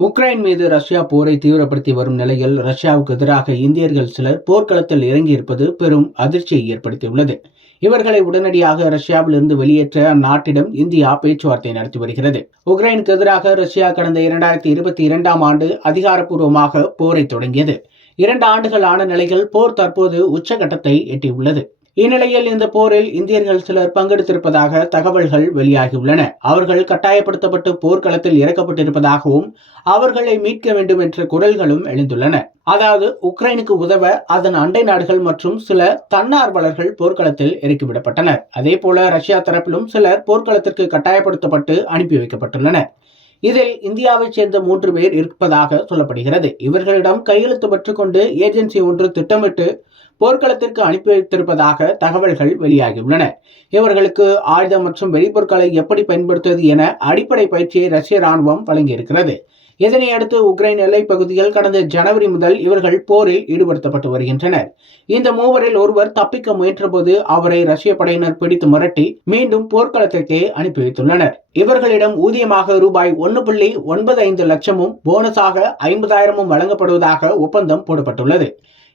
Ukraine மீது Russia போரை தீவிரப்படுத்தி வரும் நிலையில் ரஷ்யாவுக்கு எதிராக இந்தியர்கள் சிலர் போர்க்களத்தில் இறங்கியிருப்பது பெரும் அதிர்ச்சியை ஏற்படுத்தியுள்ளது. இவர்களை உடனடியாக ரஷ்யாவிலிருந்து வெளியேற்ற அந்நாட்டிடம் இந்தியா பேச்சுவார்த்தை நடத்தி வருகிறது. உக்ரைனுக்கு எதிராக ரஷ்யா கடந்த இரண்டாயிரத்தி இருபத்தி இரண்டாம் ஆண்டு அதிகாரப்பூர்வமாக போரை தொடங்கியது. இரண்டு ஆண்டுகள் ஆன நிலையில் போர் தற்போது உச்சகட்டத்தை எட்டியுள்ளது. இந்நிலையில் இந்த போரில் இந்தியர்கள் சிலர் பங்கெடுத்திருப்பதாக தகவல்கள் வெளியாகியுள்ளன. அவர்கள் கட்டாயப்படுத்தப்பட்டு போர்க்களத்தில் இறக்கப்பட்டிருப்பதாகவும் அவர்களை மீட்க வேண்டும் என்ற குரல்களும் எழுந்துள்ளன. அதாவது உக்ரைனுக்கு உதவ அதன் அண்டை நாடுகள் மற்றும் சில தன்னார்வலர்கள் போர்க்களத்தில் இறக்கிவிடப்பட்டனர். அதே போல ரஷ்யா தரப்பிலும் சிலர் போர்க்களத்திற்கு கட்டாயப்படுத்தப்பட்டு அனுப்பி வைக்கப்பட்டுள்ளனர் இதில் இந்தியாவைச் சேர்ந்த மூன்று பேர் இருப்பதாக சொல்லப்படுகிறது. இவர்களிடம் கையெழுத்து பெற்றுக்கொண்டு ஏஜென்சி ஒன்று திட்டமிட்டு போர்க்களத்திற்கு அனுப்பி வைத்திருப்பதாக தகவல்கள் வெளியாகியுள்ளன. இவர்களுக்கு ஆயுதம் மற்றும் வெடிபொருட்களை எப்படி பயன்படுத்துவது என அடிப்படை பயிற்சியை ரஷ்ய ராணுவம் வழங்கியிருக்கிறது. இதனை அடுத்து உக்ரைன் எல்லைப் பகுதியில் கடந்த ஜனவரி முதல் இவர்கள் போரில் ஈடுபடுத்தப்பட்டு வருகின்றனர். இந்த மூவரில் ஒருவர் தப்பிக்க முயன்றபோது அவரை ரஷ்ய படையினர் பிடித்து மிரட்டி மீண்டும் போர்க்களத்திற்கே அனுப்பி வைத்துள்ளனர். இவர்களிடம் ஊதியமாக ரூபாய் ஒன்று புள்ளி ஒன்பது ஐந்து லட்சமும் போனஸாக ஐம்பதாயிரமும் வழங்கப்படுவதாக ஒப்பந்தம் போடப்பட்டுள்ளது.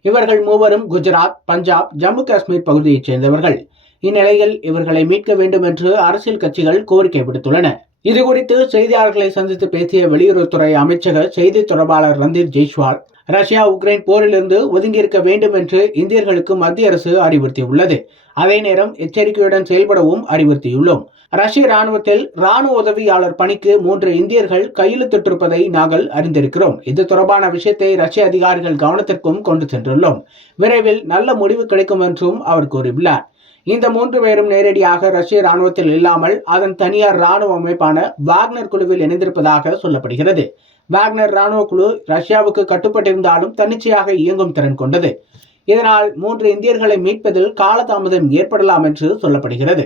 இவர்கள் மூவரும் குஜராத் பஞ்சாப் ஜம்மு காஷ்மீர் பகுதியைச் சேர்ந்தவர்கள். இந்நிலையில் இவர்களை மீட்க வேண்டும் என்று அரசியல் கட்சிகள் கோரிக்கை விடுத்துள்ளன. இதுகுறித்து செய்தியாளர்களை சந்தித்து பேசிய வெளியுறவுத்துறை அமைச்சக செய்தி தொடர்பாளர் ரந்தீர் ஜெய்ஸ்வால் ரஷ்யா உக்ரைன் போரிலிருந்து ஒதுங்கியிருக்க வேண்டும் என்று இந்தியர்களுக்கு மத்திய அரசு அறிவுறுத்தியுள்ளது. அதே நேரம் எச்சரிக்கையுடன் செயல்படவும் அறிவுறுத்தியுள்ளோம். ரஷ்ய ராணுவத்தில் ராணுவ உதவியாளர் பணிக்கு மூன்று இந்தியர்கள் கையெழுத்திட்டிருப்பதை நாங்கள் அறிந்திருக்கிறோம். இது தொடர்பான விஷயத்தை ரஷ்ய அதிகாரிகள் கவனத்திற்கும் கொண்டு சென்றுள்ளோம். விரைவில் நல்ல முடிவு கிடைக்கும் என்றும் அவர் கூறியுள்ளார். இந்த மூன்று பேரும் நேரடியாக ரஷ்ய ராணுவத்தில் இல்லாமல் அதன் தனியார் ராணுவ அமைப்பான வாக்னர் குழுவில் இணைந்திருப்பதாக சொல்லப்படுகிறது. வாக்னர் ராணுவ குழு ரஷ்யாவுக்கு கட்டுப்பட்டிருந்தாலும் தன்னிச்சையாக இயங்கும் திறன் கொண்டது. இதனால் மூன்று இந்தியர்களை மீட்பதில் காலதாமதம் ஏற்படலாம் என்று சொல்லப்படுகிறது.